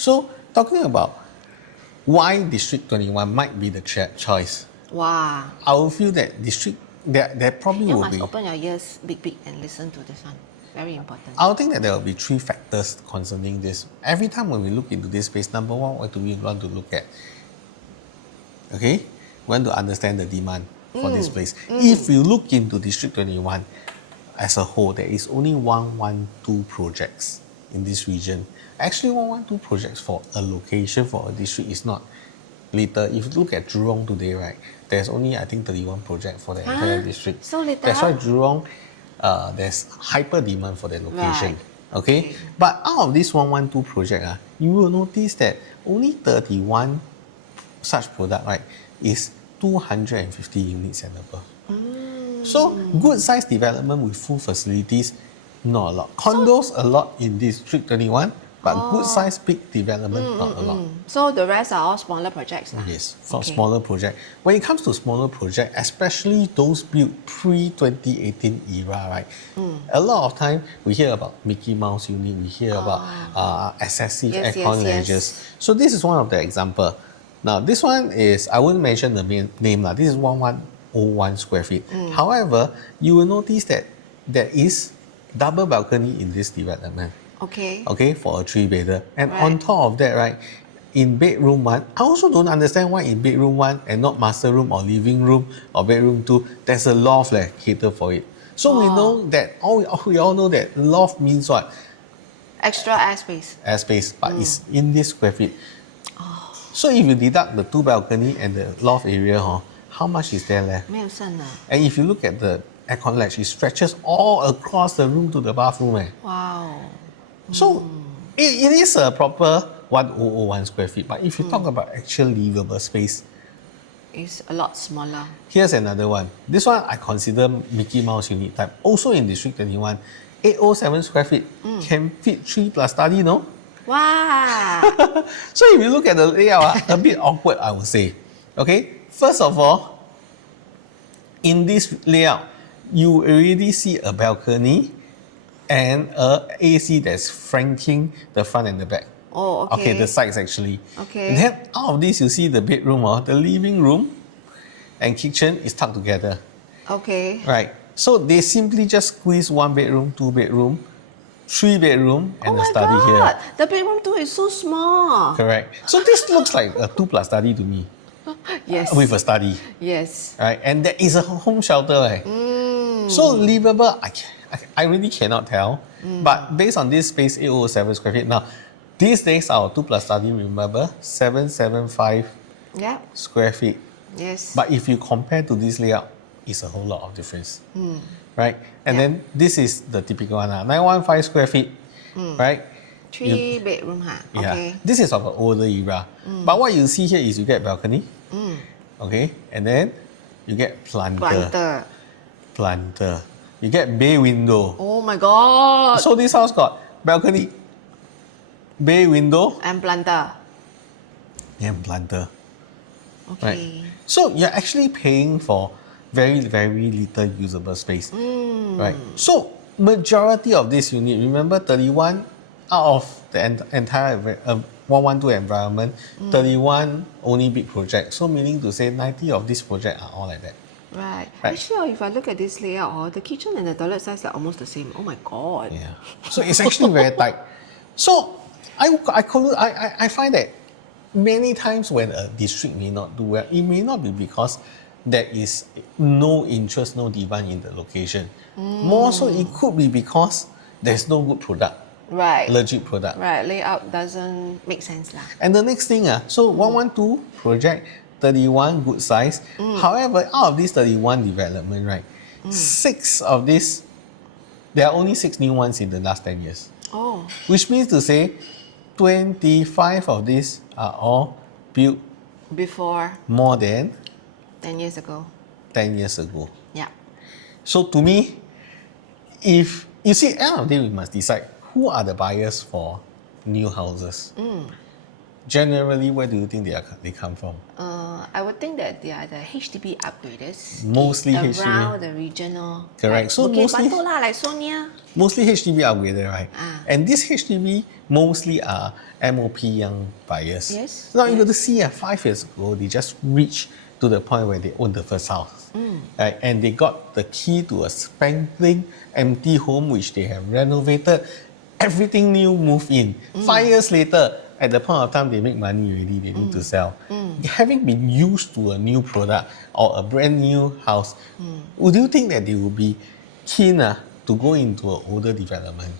So talking about why District 21 might be the choice, Wow. I will feel that there probably You will must be. open your ears big and listen to this one. Very important. I would think that there will be three factors concerning this. Every time when we look into this space, number one, what do we want to look at? Okay, we want to understand the demand for this place. If you look into District 21 as a whole, there is only 112 projects in this region. Actually, 112 projects for a location for a district is not little. If you look at Jurong today, right, there's only I think 31 projects for the entire district. So little? That's why Jurong, there's hyper demand for that location. Right. Okay? But out of this 112 project, you will notice that only 31 such product, right, is 250 units and above. So good size development with full facilities, not a lot. Condos a lot in District 21, but good size big development, not a lot. So the rest are all smaller projects now? Yes, for smaller project. When it comes to smaller project, especially those built pre-2018 era, right? A lot of time we hear about Mickey Mouse unit, we hear about excessive aircon ledges. So this is one of the example. Now this one is, I wouldn't mention the name, this is 1101 square feet. However, you will notice that there is double balcony in this development. Okay, for a 3-bedder. And on top of that, right, in bedroom 1, I also don't understand why in bedroom 1 and not master room or living room or bedroom 2, there's a loft cater for it. So we know that, we all know that loft means what? Extra airspace. Airspace, but it's in this square feet. So if you deduct the 2 balcony and the loft area, how much is there left? 没有剩了. And if you look at the aircon ledge, it stretches all across the room to the bathroom. Wow. So it is a proper 1001 square feet. But if you talk about actual livable space, It's a lot smaller. here's another one. This one I consider Mickey Mouse unit type. Also in District 21, 807 square feet can fit 3 plus study, no? Wow. So if you look at the layout, a bit awkward, I would say. Okay, first of all, in this layout, you already see a balcony and a AC that's flanking the front and the back. Oh, okay. Okay, the sides actually. Okay. And then out of this, you see the bedroom, the living room and kitchen is tucked together. Okay. Right. So they simply just squeeze 1 bedroom, 2 bedroom, 3 bedroom, and a study here. The bedroom 2 is so small. Correct. So this looks like a 2 plus study to me. Yes. With a study. Yes. Right. And there is a home shelter. So livable, I really cannot tell. But based on this space, 807 square feet. Now, these days our 2 plus study, remember, 775 square feet. Yes. But if you compare to this layout, it's a whole lot of difference. Right? And then this is the typical one, 915 square feet. Right? 3 bedroom, Okay. This is of an older era. But what you see here is you get balcony. Okay? And then you get planter. You get bay window. Oh my god. So this house got balcony, bay window, And planter. and planter. Okay. Right. So you're actually paying for very, very little usable space. Right. So majority of this unit, remember 31 out of the entire 112 environment, 31 only big project. So meaning to say 90 of these projects are all like that. Right. Actually, if I look at this layout, the kitchen and the toilet size are almost the same. Oh my god. Yeah. So it's actually very tight. So I find that many times when a district may not do well, it may not be because there is no interest, no demand in the location. More so, it could be because there's no good product. Right. Legit product. Right. Layout doesn't make sense lah. And the next thing, so 112 project, 31 good size. However, out of this 31 development, right, 6 of this, there are only 6 new ones in the last 10 years. Oh. Which means to say 25 of these are all built Before more than 10 years ago. 10 years ago. Yeah. So to me, if you see, at the end of the day, we must decide who are the buyers for new houses. Generally, where do you think they come from? I would think that they are the HDB upgraders. Mostly around HDB. the region. Correct. Like So Bukit mostly- Batok lah, like so near. Mostly HDB upgraded, right? Ah. And these HDB mostly are MOP young buyers. Yes, Now you got to yes. see 5 years ago, they just reached to the point where they own the first house. Right? And they got the key to a spanking empty home which they have renovated. Everything new, move in. 5 years later, at the point of time they make money already, they need to sell. Having been used to a new product or a brand new house, would you think that they will be keen to go into an older development?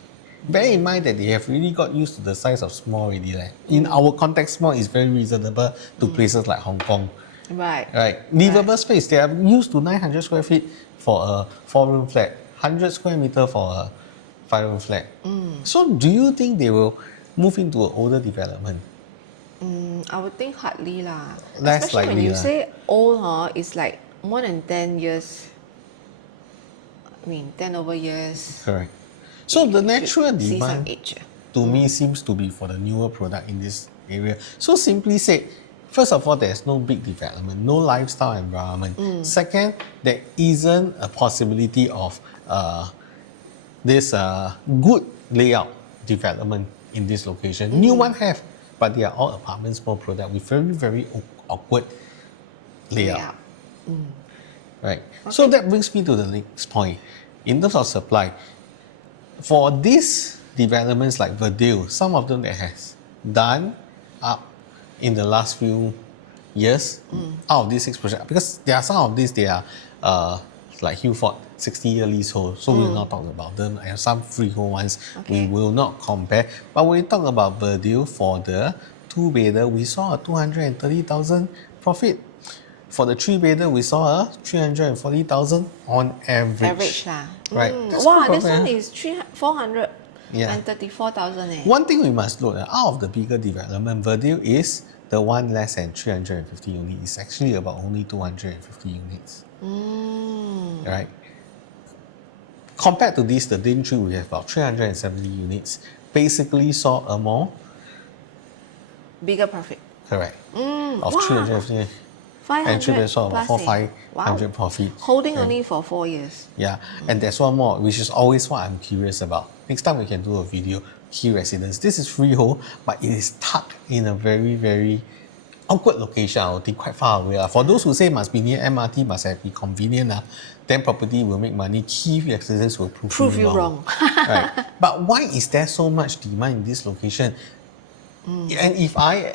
Bear in mind that they have really got used to the size of small already. In our context, small is very reasonable to places like Hong Kong. Right. Right. Livable space, they are used to 900 square feet for a 4-room flat, 100 square meter for a 5-room flat. So do you think they will move into an older development? I would think hardly lah. Less Especially when likely you lah. say old, it's like more than 10 years. 10 over years. Correct. So the natural See some demand age. to me seems to be for the newer product in this area. So simply said, first of all, there's no big development, no lifestyle environment. Second, there isn't a possibility of this good layout development in this location. New one have, but they are all apartment small product with very, very awkward layout. Right. So that brings me to the next point. In terms of supply, for these developments like Verdale, some of them that has done up in the last few years out of these 6 projects, because there are some of these they are like Hillfort, 60-year leasehold, so we will not talk about them, and some freehold ones we will not compare. But when we talk about Verdale, for the 2-bedder, we saw a 230,000 profit. For the 3-bedder, we saw a 340,000 on average. Average lah. Right. That's Wow, good this profit, one eh? is 434,000 One thing we must note, out of the bigger development, Verdale is the one less than 350 units. It's actually about only 250 units. Right? Compared to this, the Daintree, we have about 370 units. Basically saw a more, Bigger profit. correct, of wow. 350. And 500 3 saw about plus 500 profit. Holding only for 4 years. Yeah, and there's one more, which is always what I'm curious about. Next time we can do a video, key residence. This is freehold, but it is tucked in a very, very awkward location. I would think quite far away. For those who say must be near MRT, must have be convenient, then property will make money. Key residence will prove you wrong. Right. But why is there so much demand in this location? And if I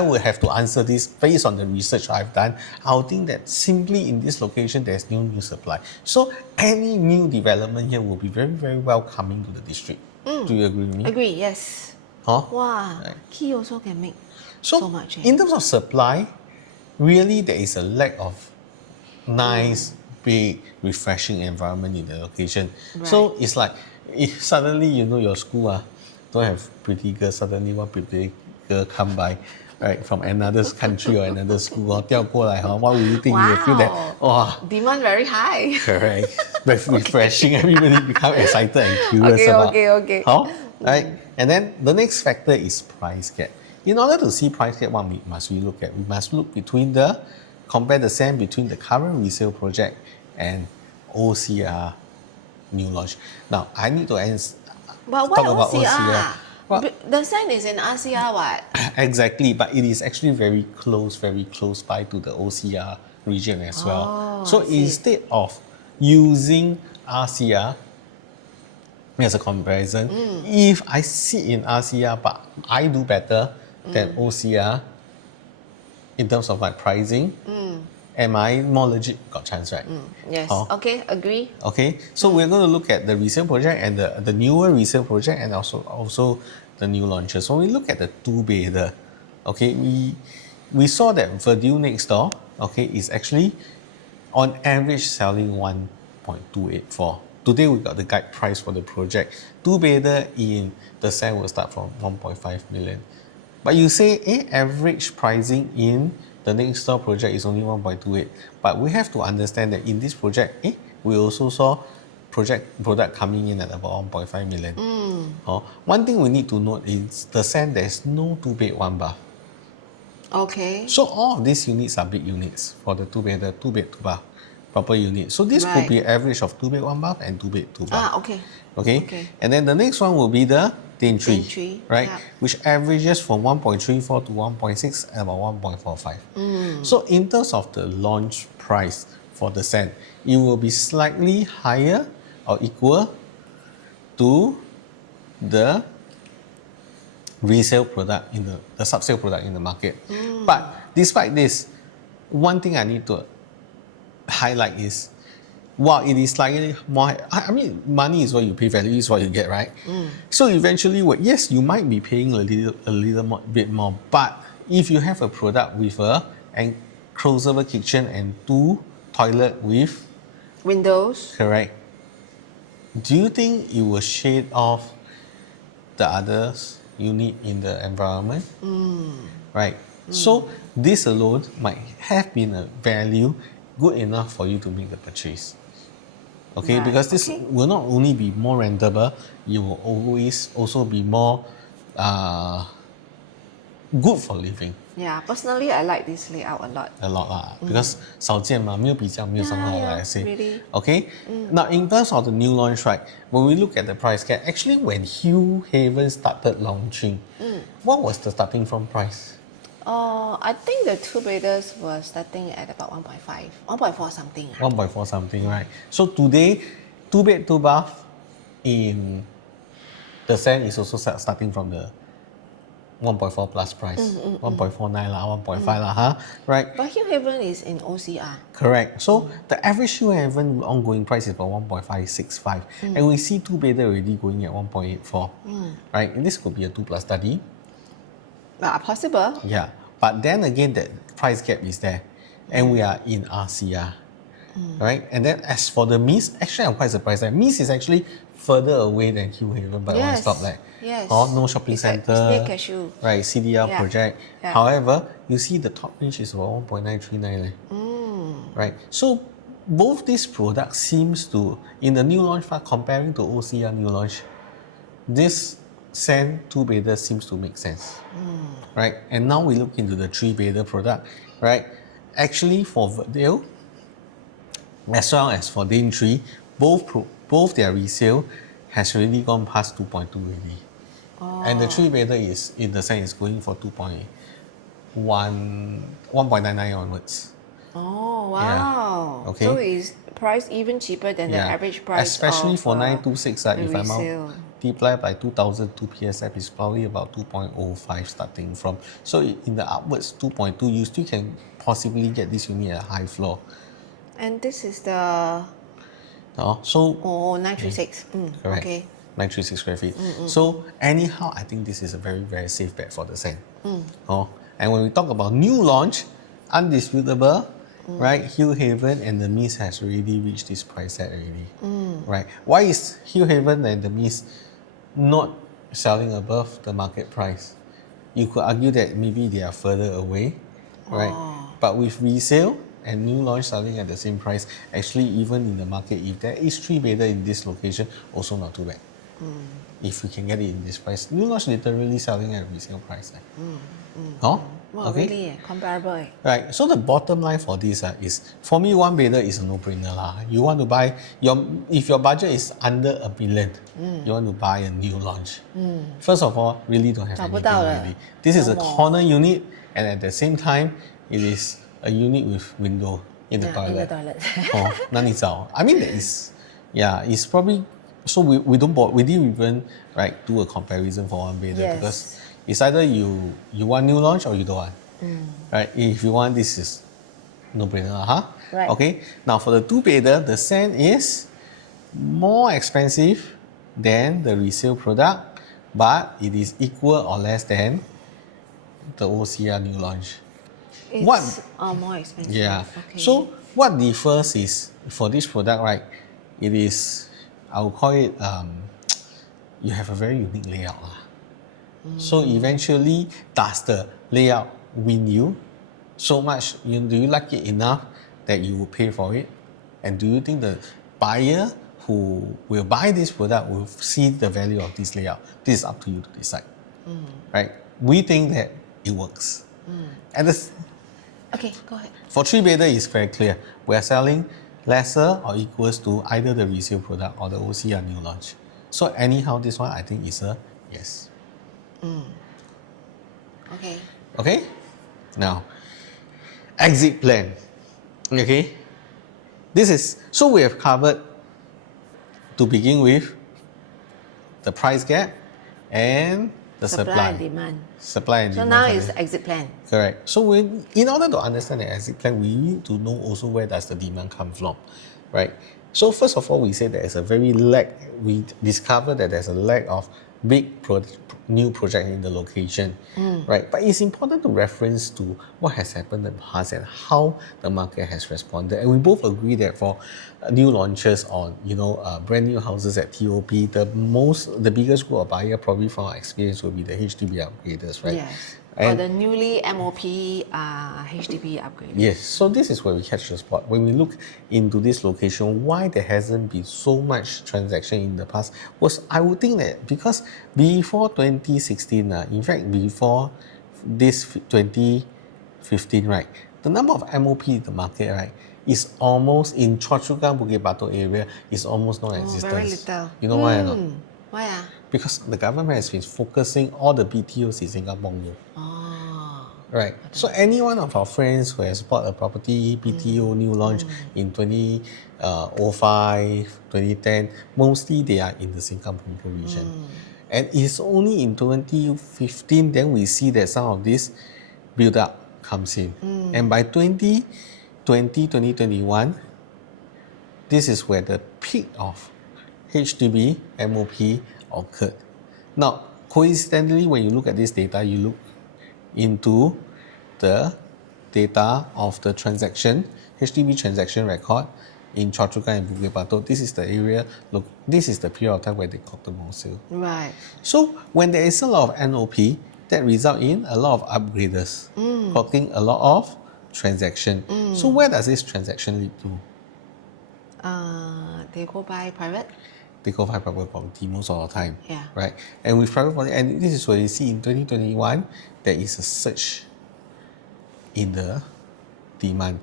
would have to answer this based on the research I've done, I would think that simply in this location there's no new supply. So any new development here will be very, very welcoming to the district. Do you agree with me? Agree, yes. Huh? Wow, Right. Key also can make So, so much. in terms of supply, really there is a lack of nice, big, refreshing environment in the location. So Right. it's like if suddenly your school don't have pretty girls, suddenly one pretty girl come by, right, from another country or another school, 调过来, what will you think? You will feel that, Demand very high. correct, very refreshing. Everybody become excited and curious about. Okay. Right? And then the next factor is price gap. In order to see price gap, what must we look at? We must look compare the SEN between the current resale project and OCR new launch. Now, I need to But why talk about OCR? Well, The sign is in RCR what? exactly, but it is actually very close by to the OCR region as well. So I see. instead of using RCR as a comparison, if I sit in RCR but I do better than OCR in terms of my pricing, am I more legit? Got chance, right? Yes. Hor? Okay, agree. Okay, so we're going to look at the resale project and the newer resale project and also the new launches. When we look at the 2-bedder, okay, we saw that Verdale next door, okay, is actually on average selling 1.284. Today we got the guide price for the project. 2-bedder in the SEN will start from 1.5 million. But you say, average pricing in the next door project is only 1.28. But we have to understand that in this project, we also saw product coming in at about 1.5 million. One thing we need to note is the SEN, there's no 2-bed 1 bath. Okay. So all of these units are big units for the two bed, two bath, proper unit. So this could Right. be average of 2 bed, 1 bath and 2 bed, 2 bath. Okay. Okay? Okay. And then the next one will be the thin tree, right? Yeah. Which averages from 1.34 to 1.6 and about 1.45. So in terms of the launch price for the Sen, it will be slightly higher or equal to the resale product in the sub-sale product in the market. But despite this, one thing I need to highlight is while it is slightly more, I mean, money is what you pay, value is what you get, right? So eventually, yes, you might be paying a little more, bit more, but if you have a product with a enclosable kitchen and 2 toilet with, Windows. correct, do you think it will shade off the others unit in the environment? Right. So this alone might have been a value good enough for you to make the purchase. Okay, Right, because this okay. will not only be more rentable, it will always also be more good for living. Yeah, personally, I like this layout a lot. A lot because 少见嘛，没有比较，没有伤害 Yeah, like I say. really. Okay. Now in terms of the new launch, right? When we look at the price gap, actually when Hugh Haven started launching, what was the starting from price? I think the two-bedders were starting at about 1.5, 1.4 something. 1.4 something, right? So today, 2 bed, 2 bath in the Sen is also starting from the 1.4 plus price. 1.49 lah, 1.5 lah, huh? Right? But Hume Haven is in OCR. Correct. So the average Hugh Haven ongoing price is about 1.565. And we see 2 bedder already going at 1.84. Right? And this could be a 2 plus study. Possible. Yeah. But then again, that price gap is there. And we are in RCR. Right? And then as for the Mies, actually I'm quite surprised that Mies is actually further away than Hugh Haven by one stop. Like, Yes. no shopping It's center. It's near Cashew. Right, CDL Yeah. project. Yeah. However, you see the top range is about 1.939. Right? So both these products seems to, in the new launch part, comparing to OCR new launch, this Sen 2-bedder seems to make sense. Right? And now we look into the 3-bedder product. Right? Actually for Verdale, as well as for Daintree, both their resale has already gone past 2.2 already. And the 3-bedder is, in the Sen, is going for 1.99 onwards. Oh, wow. Yeah. Okay. So it's priced even cheaper than the average price especially of, for 926, the if I resale. multiply by 2002 PSF, is probably about 2.05 starting from. So in the upwards 2.2, you still can possibly get this unit at a high floor. And this is the So 936. correct. Okay. 936 square feet. So anyhow, I think this is a very, very safe bet for the Sen. And when we talk about new launch, undisputable, right? Hugh Haven and the Mies has already reached this price set already. Right? Why is Hugh Haven and the Mies not selling above the market price? You could argue that maybe they are further away, right? But with resale and new launch selling at the same price, actually even in the market, if there is 3-bedder in this location, also not too bad. If we can get it in this price. New launch literally selling at resale price. Wow, really? Comparable. Right. So the bottom line for this is, for me, 1-bedder is a no-brainer lah. You want to buy, if your budget is under $1 billion, you want to buy a new launch. First of all, really don't have anything 找不到了。 already. This is a No more. corner unit, and at the same time, it is a unit with window in the Yeah, toilet. in the toilet. 那你找 I mean, that is, it's probably, so we didn't even do a comparison for 1-bedder Yes. because it's either you want new launch or you don't want. Right? If you want, this is no-brainer, huh? Right. Okay. Now for the 2-bedder, the Sen is more expensive than the resale product, but it is equal or less than the OCR new launch. It's more expensive. Yeah. Okay. So what differs is, for this product, right? It is, I would call it, you have a very unique layout. So eventually, does the layout win you so much? Do you like it enough that you will pay for it? And do you think the buyer who will buy this product will see the value of this layout? This is up to you to decide. Right? We think that it works. And this, Okay, go ahead. for three-bedder, it's very clear. We are selling lesser or equals to either the resale product or the OC or new launch. So anyhow, this one I think is a yes. Okay. Okay? Now, exit plan. Okay? This is, so we have covered, to begin with, the price gap and the supply. and demand. Supply and So demand. now for is the- exit plan. Correct. So in order to understand the exit plan, we need to know also where does the demand come from, right? So first of all, we say there is a very lack. We discovered that there's a lack of big new project in the location, right? But it's important to reference to what has happened in the past and how the market has responded. And we both agree that for new launches on brand new houses at TOP, the biggest group of buyer probably from our experience will be the HDB upgraders, right? Yes. Or And the newly MOP HDB upgrade. yes, so this is where we catch the spot. When we look into this location, why there hasn't been so much transaction in the past was, I would think that because before 2016, in fact before this 2015, right, the number of MOP in the market, right, is almost in Choa Chu Kang, Bukit Batok area is almost non-existent. Very little. You know why or not? Why ah? Because the government has been focusing all the BTOs in Singapore. Oh. Right. So any one of our friends who has bought a property, BTO, new launch in 2005, 2010, mostly they are in the Singapore region. And it's only in 2015 then we see that some of this build up comes in. And by 2021, this is where the peak of HDB MOP occurred. Now, coincidentally, when you look at this data, you look into the data of the transaction, HDB transaction record in Choa Chu Kang and Bukit Batok. This is the area, look, this is the period of time where they got the most sale. Right. So when there is a lot of NOP, that result in a lot of upgraders, clocking a lot of transaction. So where does this transaction lead to? They go by private. They go by private property most of the time. Yeah. Right? And with private property, and this is what you see in 2021, there is a surge in the demand.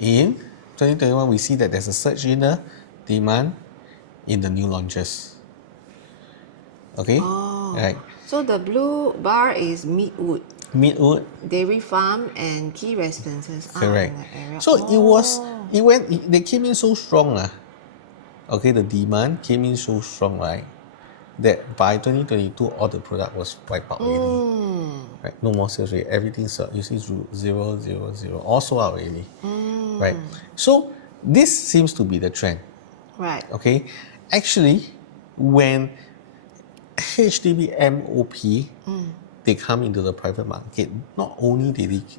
In 2021, we see that there's a surge in the demand in the new launches. Okay? Oh. Right. So the blue bar is Meatwood, Midwood, dairy farm, and key residences are correct. in the area. So they came in so strong. Okay, the demand came in so strong, right? That by 2022, all the product was wiped out already. Right? No more sales rate. Everything sold. You see 0, 0, 0. All sold out already. Right? So this seems to be the trend. Right. Okay? Actually, when HDB MOP they come into the private market, not only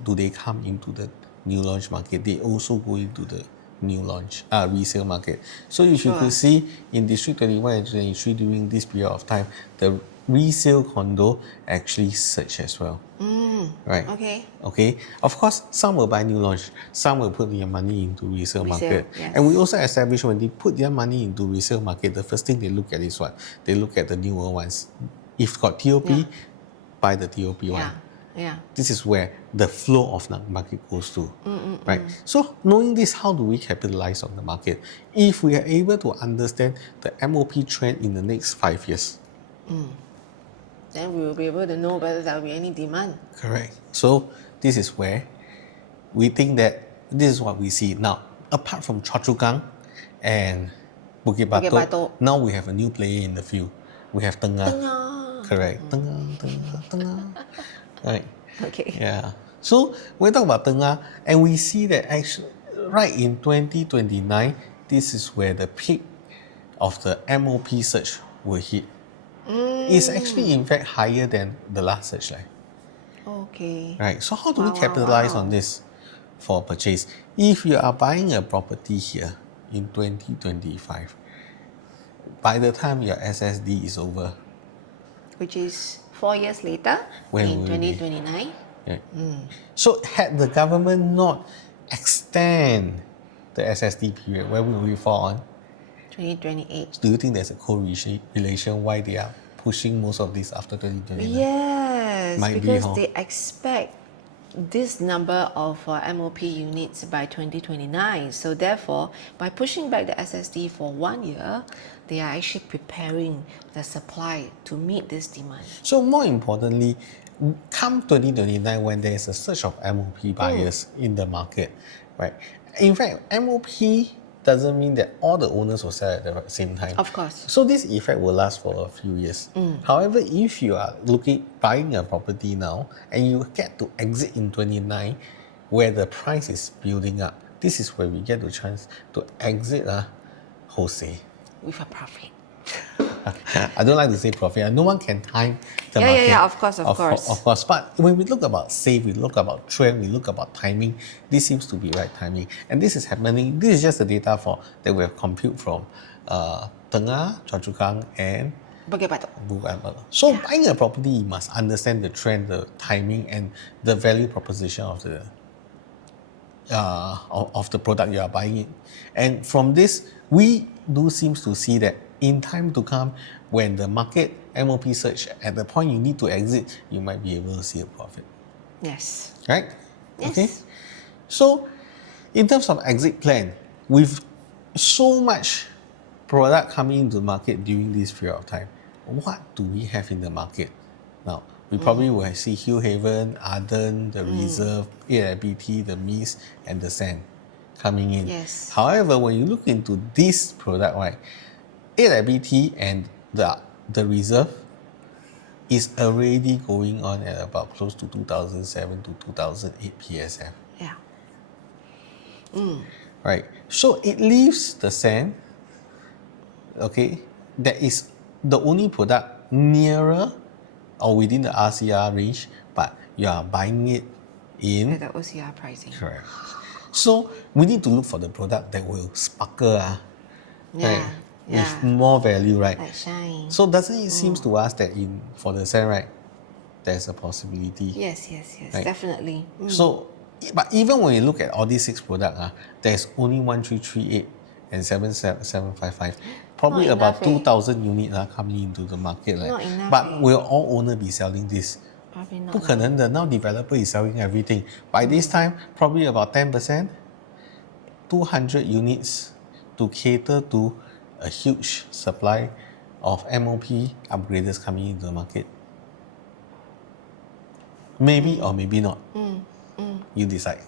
do they come into the new launch market, they also go into the new launch resale market. So if you could see in District 21 and 23 during this period of time, the resale condo actually surged as well. Right. Okay. Of course, some will buy new launch, some will put their money into resale market. Yes. And we also establish when they put their money into resale market, the first thing they look at is what? They look at the newer ones. If got TOP, buy the TOP one. Yeah. This is where the flow of the market goes to. Right. So knowing this, how do we capitalize on the market? If we are able to understand the MOP trend in the next 5 years, then we will be able to know whether there will be any demand. correct. So this is where we think that this is what we see. Now, apart from Choa Chu Kang and Bukit Batok, now we have a new player in the field. We have Tengah. Correct. Tengah. Right. Okay. Yeah. So when we talk about Tengah, and we see that actually right in 2029, this is where the peak of the MOP surge will hit. It's actually in fact higher than the last surge. Okay. Right. So how do we capitalize on this for purchase? If you are buying a property here in 2025, by the time your SSD is over, which is 4 years later, when in will it be? 2029. Right. So had the government not extend the SSD period, where will we fall on? 2028. Do you think there's a correlation why they are pushing most of this after 2029? Yes. Yes, Might be, because huh? they expect this number of MOP units by 2029. So therefore, by pushing back the SSD for 1 year, they are actually preparing the supply to meet this demand. So more importantly, come 2029 when there is a surge of MOP buyers in the market, right? In fact, MOP doesn't mean that all the owners will sell at the same time. Of course. So this effect will last for a few years. However, if you are buying a property now and you get to exit in 29 where the price is building up, this is where we get the chance to exit wholesale. With a profit. I don't like to say profit. No one can time the Yeah, market. yeah, of course, of course. Of course. But when we look about safe, we look about trend, we look about timing, this seems to be right timing. And this is happening, this is just the data that we have compute from Tengah, Choa Chu Kang, and Bukit Batok. Bukit Timah. So buying a property, you must understand the trend, the timing, and the value proposition of the product you are buying it. And from this, we do seems to see that in time to come, when the market MOP surge, at the point you need to exit, you might be able to see a profit. Yes. Right? Yes. Okay. So, in terms of exit plan, with so much product coming into the market during this period of time, what do we have in the market? Now, we probably will see Hill Haven, Arden, the Reserve, AIBT, the Mist, and the Sen coming in. Yes. However, when you look into this product, right, AIBT and the Reserve is already going on at about close to 2007 to 2008 PSF. Yeah. Right. So it leaves the Sen, okay, that is the only product nearer or within the RCR range, but you are buying it in. At the OCR pricing. Correct. So we need to look for the product that will sparkle, Yeah. right, Yeah. with more value, right? Like shine. So doesn't it seem to us that for the Sen, right, there's a possibility? Yes, yes, yes, Right. definitely. So, but even when you look at all these 6 products, there's only 1338 and 7755. Probably Not about enough, 2,000 units coming into the market. Not enough, But will all owners be selling this? Probably not. 不可能的. Now developer is selling everything. By this time, probably about 10%, 200 units to cater to a huge supply of MOP upgraders coming into the market. Maybe or maybe not. You decide.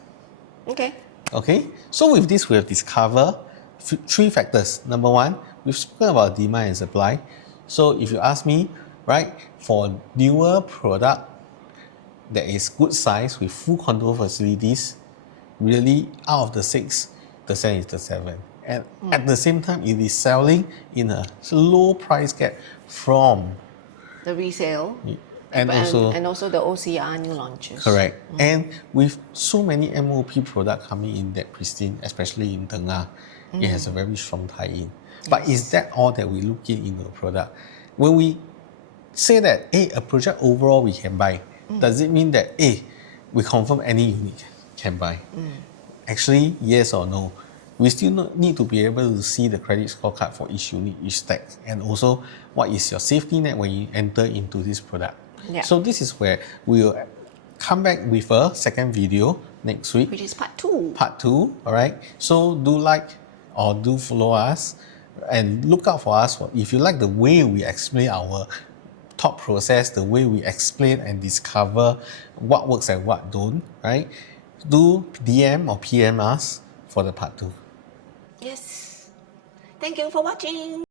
Okay. Okay, so with this we have discovered 3 factors. Number 1, we've spoken about demand and supply. So if you ask me, right, for newer product that is good size with full control facilities, really out of the 6, the Sen is the 7. And at the same time, it is selling in a low price gap from The resale. and also the OCR new launches. correct. And with so many MOP products coming in that pristine, especially in Tengah, it has a very strong tie-in. But is that all that we look in the product? When we say that, a project overall we can buy, does it mean that, we confirm any unit can buy? Actually, yes or no. We still need to be able to see the credit scorecard for each unit, each stack, and also what is your safety net when you enter into this product. Yeah. So this is where we will come back with a second video next week. Which is part 2. Part 2, all right? So do like or do follow us and look out for us. If you like the way we explain our thought process, the way we explain and discover what works and what don't, right? Do DM or PM us for the part 2. Yes. Thank you for watching.